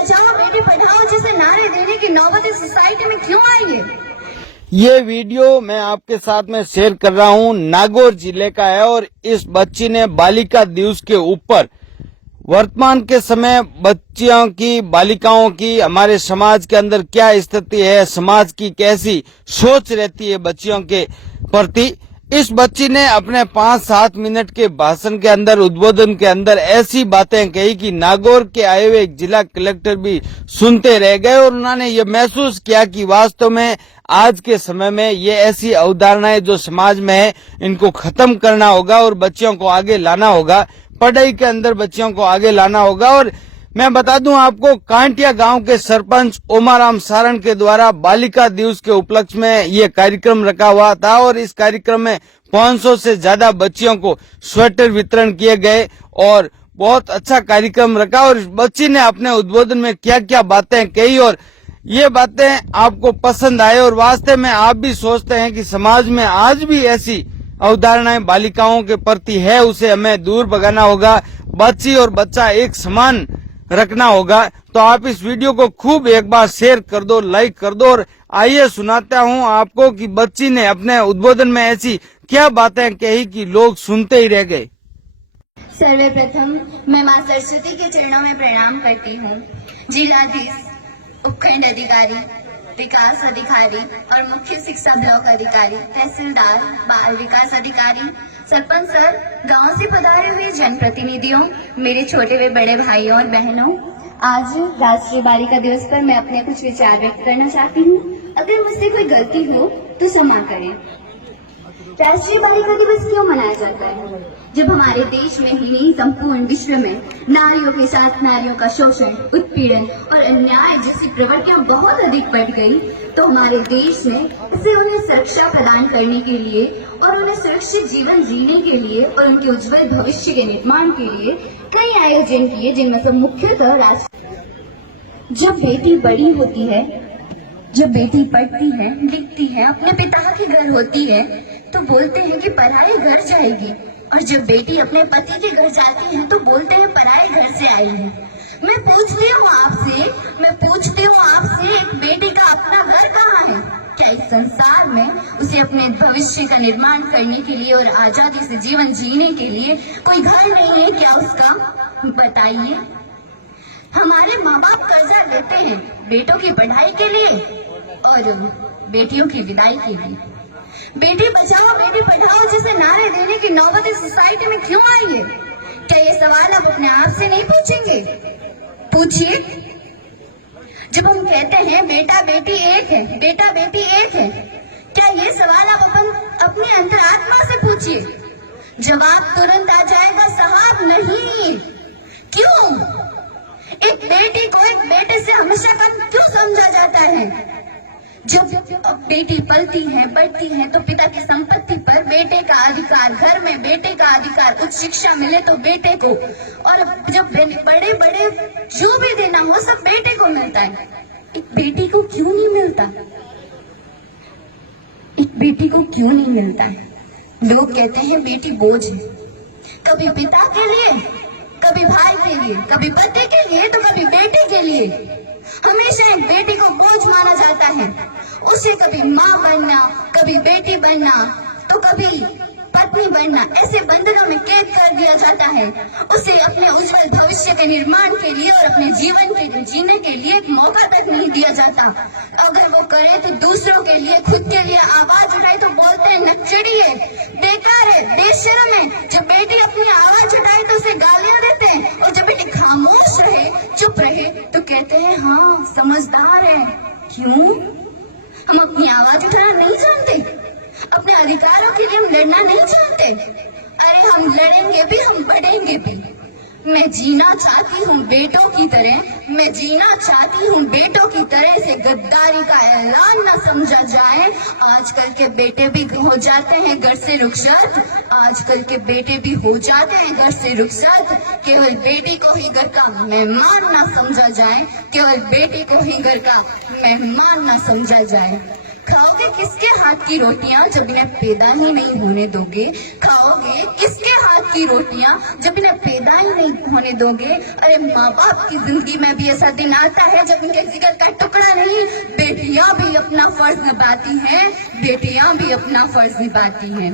बचाओ बेटी पढ़ाओ जैसे नारे देने की नौबत इस सोसाइटी में क्यों आई है? ये वीडियो मैं आपके साथ में शेयर कर रहा हूँ, नागौर जिले का है और इस बच्ची ने बालिका दिवस के ऊपर वर्तमान के समय बच्चियों की, बालिकाओं की हमारे समाज के अंदर क्या स्थिति है, समाज की कैसी सोच रहती है बच्चियों के प्रति, इस बच्ची ने अपने 5-7 मिनट के भाषण के अंदर, उद्बोधन के अंदर ऐसी बातें कही कि नागौर के आए हुए एक जिला कलेक्टर भी सुनते रह गए और उन्होंने ये महसूस किया कि वास्तव में आज के समय में ये ऐसी अवधारणाएं जो समाज में है इनको खत्म करना होगा और बच्चियों को आगे लाना होगा, पढ़ाई के अंदर बच्चियों को आगे लाना होगा। और मैं बता दूं आपको, कांटिया गांव के सरपंच ओमाराम सारण के द्वारा बालिका दिवस के उपलक्ष्य में ये कार्यक्रम रखा हुआ था और इस कार्यक्रम में 500 से ज्यादा बच्चियों को स्वेटर वितरण किए गए और बहुत अच्छा कार्यक्रम रखा। और इस बच्ची ने अपने उद्बोधन में क्या क्या बातें कही और ये बातें आपको पसंद आए और वास्तव में आप भी सोचते हैं कि समाज में आज भी ऐसी अवधारणाएं बालिकाओं के प्रति है, उसे हमें दूर भगाना होगा, बच्ची और बच्चा एक समान रखना होगा, तो आप इस वीडियो को खूब एक बार शेयर कर दो, लाइक कर दो। और आइए सुनाता हूं आपको कि बच्ची ने अपने उद्बोधन में ऐसी क्या बातें कही कि लोग सुनते ही रह गए। सर्वप्रथम मैं मां सरस्वती के चरणों में प्रणाम करती हूँ। जिलाधीश, उपखंड अधिकारी, विकास अधिकारी और मुख्य शिक्षा ब्लॉक अधिकारी, तहसीलदार, बाल विकास अधिकारी, सरपंच सर, गांव से पधारे हुए जनप्रतिनिधियों, मेरे छोटे व बड़े भाइयों और बहनों, आज राष्ट्रीय बालिका दिवस पर मैं अपने कुछ विचार व्यक्त करना चाहती हूँ। अगर मुझसे कोई गलती हो तो क्षमा करें। राष्ट्रीय बालिका दिवस क्यों मनाया जाता है? जब हमारे देश में ही नहीं संपूर्ण विश्व में नारियों के साथ नारियों का शोषण, उत्पीड़न और अन्याय जैसी प्रवृत्तियां बहुत अधिक बढ़ गई, तो हमारे देश ने इसे उन्हें सुरक्षा प्रदान करने के लिए और उन्हें सुरक्षित जीवन जीने के लिए और उनके उज्जवल भविष्य के निर्माण के लिए कई आयोजन किए, जिनमें से मुख्यतः जब बेटी बड़ी होती है, जब बेटी पढ़ती है, लिखती है, अपने पिता के घर होती है, तो बोलते हैं कि पराए घर जाएगी, और जब बेटी अपने पति के घर जाती है तो बोलते हैं पराए घर से आई है। मैं पूछती हूँ आपसे, एक बेटी का अपना घर कहाँ है? क्या इस संसार में उसे अपने भविष्य का निर्माण करने के लिए और आजादी से जीवन जीने के लिए कोई घर नहीं है क्या उसका? बताइए। हमारे माँ बाप कर्जा लेते हैं बेटों की पढ़ाई के लिए और बेटियों की विदाई के लिए। बेटी बचाओ बेटी पढ़ाओ जैसे नारे देने की नौबत इस सोसाइटी में क्यों आई है? क्या ये सवाल आप अपने आप से नहीं पूछेंगे? पूछिए। जब हम कहते हैं बेटा बेटी एक है, बेटा बेटी एक है, क्या ये सवाल आप अपनी अंतरात्मा से पूछिए। जवाब तुरंत आ जाएगा, साहब नहीं। क्यों? एक बेटी को एक बेटे से हमेशा कम क्यों समझा जाता है? जब बेटी पलती है, बढ़ती है, तो पिता की संपत्ति पर बेटे का अधिकार, घर में बेटे का अधिकार, उच्च शिक्षा मिले तो बेटे को, और जब बड़े बड़े जो भी देना हो सब बेटे को मिलता है। एक बेटी को क्यों नहीं मिलता? एक बेटी को क्यों नहीं मिलता है? लोग कहते हैं बेटी बोझ है, कभी पिता के लिए, कभी भाई के लिए, कभी पति के लिए, तो कभी बेटे के लिए। हमेशा एक बेटी को बोझ माना जाता है। उसे कभी माँ बनना, कभी बेटी बनना, तो कभी पत्नी बनना, ऐसे बंधनों में कैद कर दिया जाता है। उसे अपने उज्जवल भविष्य के निर्माण के लिए और अपने जीवन के जीने के लिए एक मौका तक नहीं दिया जाता। अगर वो करे तो दूसरों के लिए, खुद के लिए आवाज उठाए तो बोलते हैं नक्सड़ी है, बेकार है, बेशर्म है। जब बेटी अपनी आवाज उठाए तो उसे गालियां देते हैं, और जब बेटी खामोश रहे, चुप रहे, तो कहते हैं हाँ समझदार है। क्यों? हम अपनी आवाज उठाना नहीं जानते? अपने अधिकारों के लिए हम लड़ना नहीं जानते? अरे हम लड़ेंगे भी, हम बढ़ेंगे भी। मैं जीना चाहती हूँ बेटों की तरह, मैं जीना चाहती हूँ बेटों की तरह। से गद्दारी का ऐलान ना समझा जाए। आजकल के बेटे भी हो जाते हैं घर से रुखसत, आजकल के बेटे भी हो जाते हैं घर से रुखसत। केवल बेटी को ही घर का मेहमान ना समझा जाए, केवल बेटी को ही घर का मेहमान ना समझा जाए। खाओगे किसके हाथ की रोटियां जब इन्हें पैदा ही नहीं होने दोगे? खाओगे किसके हाथ की रोटियां जब इन्हें पैदा ही नहीं होने दोगे? अरे माँ बाप की जिंदगी में भी ऐसा दिन आता है जब इनके जिगर का टुकड़ा नहीं, बेटियां भी अपना फर्ज निभाती हैं, बेटियां भी अपना फर्ज निभाती हैं।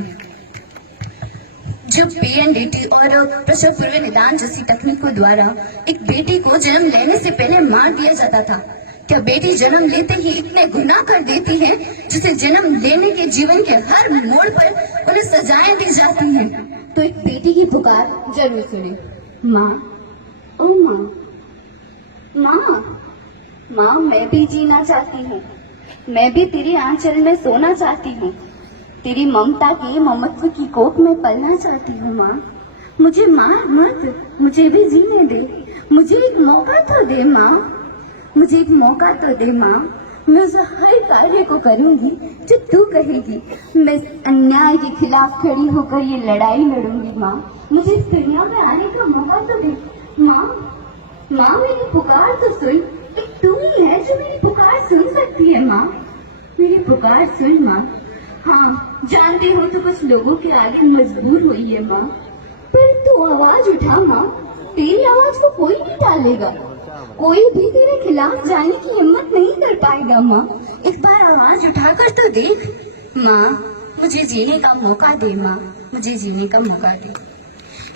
जब पीएनडीटी और प्रसव पूर्व निदान जैसी तकनीकों द्वारा एक बेटी को जन्म लेने से पहले मार दिया जाता था, क्या बेटी जन्म लेते ही इतने गुनाह कर देती है जिसे जन्म लेने के जीवन के हर मोड़ पर उन्हें सजाएं दी जाती हैं? तो एक बेटी की पुकार जरूर सुने, माँ, ओ माँ, माँ, माँ, मैं भी जीना चाहती हूँ, मैं भी तेरे आंचल में सोना चाहती हूँ, तेरी ममता की ममत्व की कोख में पलना चाहती हूँ। माँ, मुझे मार मत, मुझे भी जीने दे, मुझे एक मौका तो दे माँ, मुझे एक मौका तो दे माँ। मैं उस हर कार्य को करूंगी जो तू कहेगी, मैं अन्याय के खिलाफ खड़ी होकर ये लड़ाई लड़ूंगी। माँ, मुझे इस दुनिया में आने का मौका तो दे माँ। माँ, मेरी पुकार तो सुन, एक तू ही है जो मेरी पुकार सुन सकती है। माँ, मेरी पुकार सुन माँ। हाँ, जानती हूँ तो कुछ लोगों के आगे मजबूर हुई है माँ, पर तू आवाज उठा माँ, तेरी आवाज को कोई नहीं टालेगा, कोई भी तेरे खिलाफ जाने की हिम्मत नहीं कर पाएगा। माँ, एक बार आवाज उठाकर तो देख माँ, मुझे जीने का मौका दे माँ, मुझे जीने का मौका दे।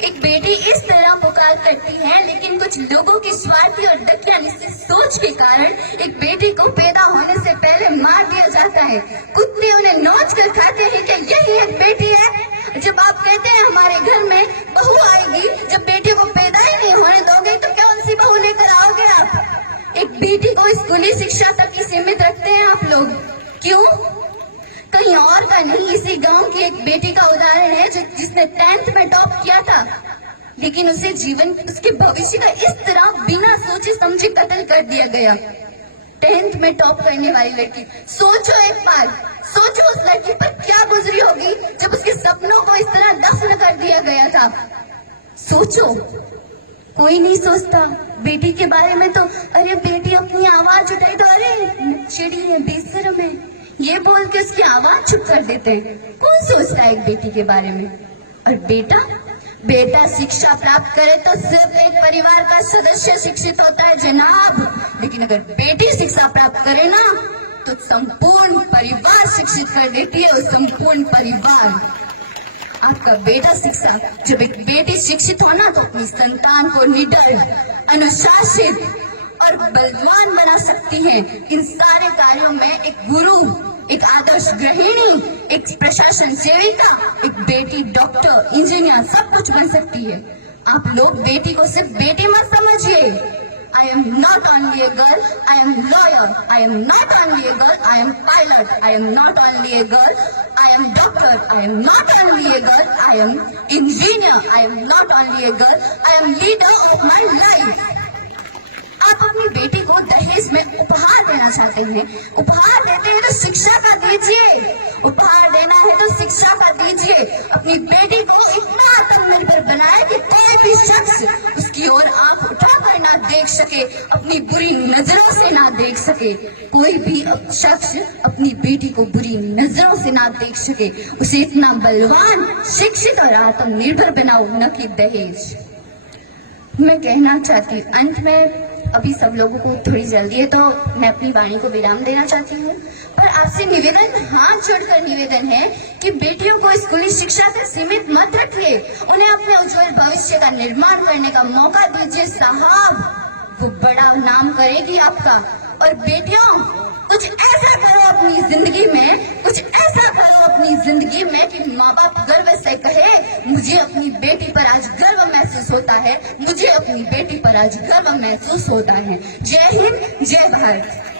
एक बेटी इस तरह पुकार करती है, लेकिन कुछ लोगों की स्वार्थी और दकियानुसी सोच के कारण एक बेटी को पैदा होने से पहले मार दिया जाता है। कुत्ते उन्हें नोच कर खाते हैं कि यही एक बेटी है। जब आप कहते हैं हमारे घर में बहू आएगी, जब बेटी को पैदा ही नहीं होने दोगे तो क्या उनसी बहू लेकर आओगे आप? एक बेटी को स्कूली शिक्षा तक ही सीमित रखते हैं आप लोग, क्यों? कहीं और का नहीं, इसी गांव की एक बेटी का उदाहरण है जिसने 10th में टॉप किया था, लेकिन उसे जीवन, उसके भविष्य का इस तरह बिना सोचे समझे कत्ल कर दिया गया। 10th में टॉप करने वाली लड़की, सोचो एक बार, सोचो उस लड़की पर क्या गुजरी होगी जब उसके सपनों को इस तरह दफन कर दिया गया था। सोचो, कोई नहीं सोचता बेटी के बारे में। तो अरे बेटी अपनी आवाज उठाई तो अरे चिड़ी है, बेशर्म है, ये बोल के उसकी आवाज चुप कर देते हैं। कौन सोचता है एक बेटी के बारे में? और बेटा, बेटा शिक्षा प्राप्त करे तो सिर्फ एक परिवार का सदस्य शिक्षित होता है जनाब, लेकिन अगर बेटी शिक्षा प्राप्त करे ना तो संपूर्ण परिवार शिक्षित कर देती है, संपूर्ण परिवार। आपका बेटा शिक्षा, जब एक बेटी शिक्षित हो ना तो अपनी संतान को निडर, अनुशासित और बलवान बना सकती है। इन सारे कार्यों में एक गुरु, एक आदर्श गृहिणी, एक प्रशासन सेविका, एक बेटी डॉक्टर, इंजीनियर, सब कुछ बन सकती है। आप लोग बेटी को सिर्फ बेटी मत समझिए। I am not only a girl, I am lawyer. I am not only a girl, I am pilot. I am not only a girl, I am doctor. I am not only a girl, I am engineer. I am not only a girl, I am leader of my life. आप अपनी बेटी को दहेज में उपहार देना चाहते हैं, उपहार देते हैं तो शिक्षा का दीजिए, उपहार देना है तो शिक्षा का दीजिए। अपनी बेटी को इतना आत्मनिर्भर बनाए कि कोई भी शख्स उसकी ओर आंख उठाकर ना देख सके, अपनी बुरी नजरों से ना देख सके, कोई भी शख्स अपनी बेटी को बुरी नजरों से ना देख सके। उसे इतना बलवान, शिक्षित और आत्मनिर्भर बनाओ, न कि दहेज। मैं कहना चाहती हूँ अंत में, अभी सब लोगों को थोड़ी जल्दी है तो मैं अपनी वाणी को विराम देना चाहती हूँ, पर आपसे निवेदन, हाथ जोड़कर निवेदन है कि बेटियों को स्कूली शिक्षा तक सीमित मत रखिए, उन्हें अपने उज्जवल भविष्य का निर्माण करने का मौका दीजिए साहब, वो बड़ा नाम करेगी आपका। और बेटियों, कुछ ऐसा करो अपनी जिंदगी में, कुछ ऐसा करो अपनी जिंदगी में कि माँ बाप गर्व से कहे, मुझे अपनी बेटी पर आज गर्व महसूस होता है, मुझे अपनी बेटी पर आज गर्व महसूस होता है। जय हिंद, जय भारत।